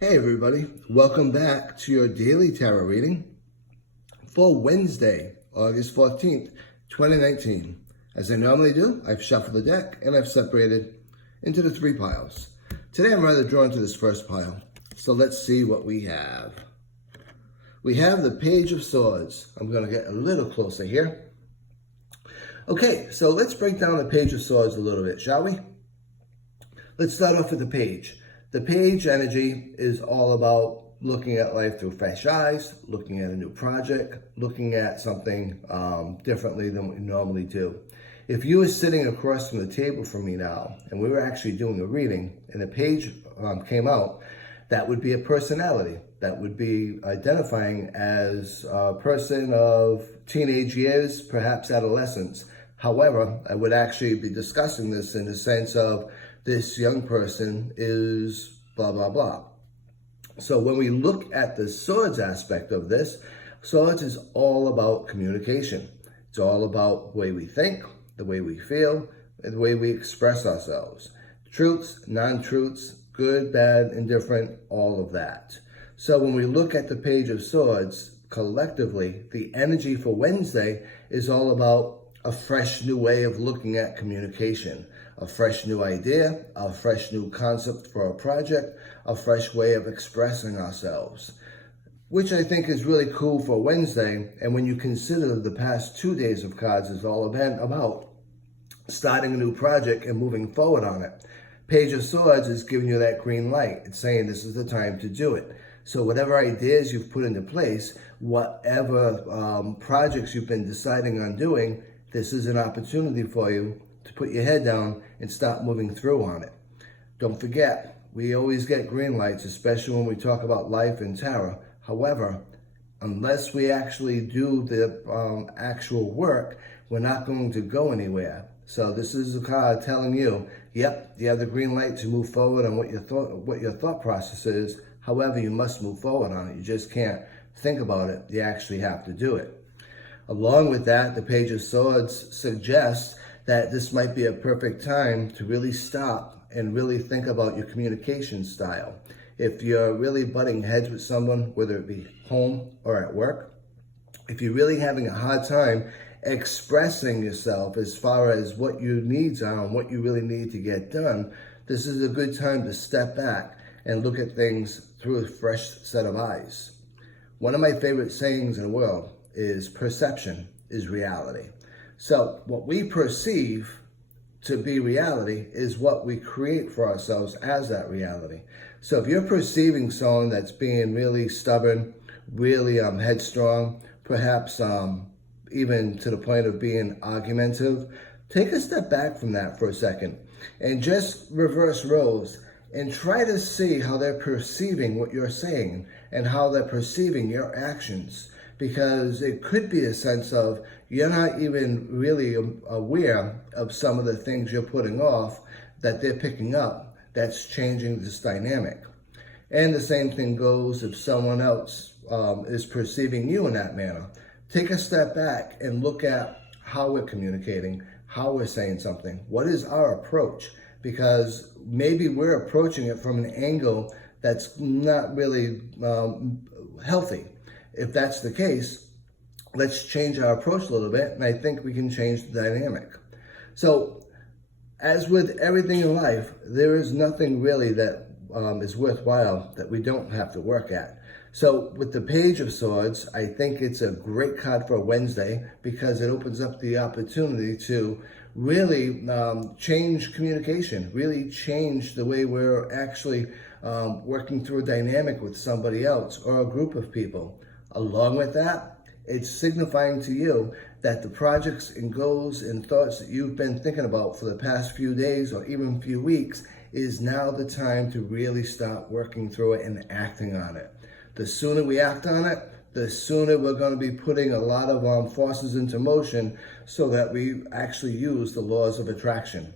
Hey everybody, welcome back to your daily tarot reading for Wednesday, August 14th, 2019. As I normally do, I've shuffled the deck and I've separated into the three piles. Today I'm rather drawn to this first pile, so let's see what we have. We have the Page of Swords. I'm going to get a little closer here. Okay, so let's break down the Page of Swords a little bit, shall we? Let's start off with the Page. The Page energy is all about looking at life through fresh eyes, looking at a new project, looking at something differently than what we normally do. If you were sitting across from the table from me now, and we were actually doing a reading, and the Page came out, that would be a personality. That would be identifying as a person of teenage years, perhaps adolescence. However, I would actually be discussing this in the sense of this young person is blah, blah, blah. So when we look at the swords aspect of this, swords is all about communication. It's all about the way we think, the way we feel, and the way we express ourselves. Truths, non-truths, good, bad, indifferent, all of that. So when we look at the Page of Swords, collectively, the energy for Wednesday is all about a fresh new way of looking at communication, a fresh new idea, a fresh new concept for a project, a fresh way of expressing ourselves, which I think is really cool for Wednesday. And when you consider the past 2 days of cards is all about starting a new project and moving forward on it. Page of Swords is giving you that green light. It's saying this is the time to do it. So whatever ideas you've put into place, whatever projects you've been deciding on doing, this is an opportunity for you to put your head down and start moving through on it. Don't forget, we always get green lights, especially when we talk about life and tarot. However, unless we actually do the actual work, we're not going to go anywhere. So this is a card telling you, yep, you have the green light to move forward on what your thought process is. However, you must move forward on it. You just can't think about it. You actually have to do it. Along with that, the Page of Swords suggests that this might be a perfect time to really stop and really think about your communication style. If you're really butting heads with someone, whether it be home or at work, if you're really having a hard time expressing yourself as far as what your needs are and what you really need to get done, this is a good time to step back and look at things through a fresh set of eyes. One of my favorite sayings in the world is perception is reality. So what we perceive to be reality is what we create for ourselves as that reality. So if you're perceiving someone that's being really stubborn, really headstrong, perhaps even to the point of being argumentative, take a step back from that for a second and just reverse roles and try to see how they're perceiving what you're saying and how they're perceiving your actions. Because it could be a sense of you're not even really aware of some of the things you're putting off that they're picking up that's changing this dynamic. And the same thing goes if someone else is perceiving you in that manner. Take a step back and look at how we're communicating, how we're saying something. What is our approach? Because maybe we're approaching it from an angle that's not really healthy. If that's the case, let's change our approach a little bit, and I think we can change the dynamic. So, as with everything in life, there is nothing really that is worthwhile that we don't have to work at. So, with the Page of Swords, I think it's a great card for Wednesday because it opens up the opportunity to really change communication, really change the way we're actually working through a dynamic with somebody else or a group of people. Along with that, it's signifying to you that the projects and goals and thoughts that you've been thinking about for the past few days or even few weeks is now the time to really start working through it and acting on it. The sooner we act on it, the sooner we're going to be putting a lot of forces into motion so that we actually use the laws of attraction.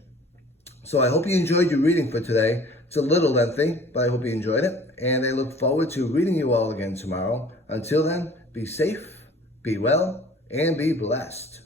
So I hope you enjoyed your reading for today. It's a little lengthy, but I hope you enjoyed it. And I look forward to reading you all again tomorrow. Until then, be safe, be well, and be blessed.